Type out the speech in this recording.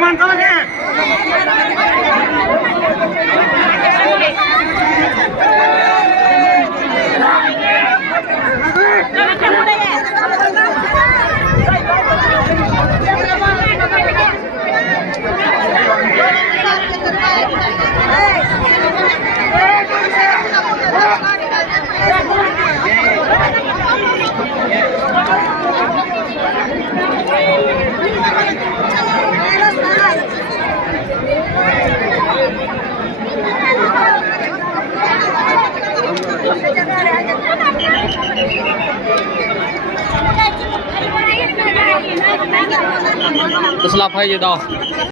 Kaman, kaman, kaman. Ya. की कसला पाहिजे दाव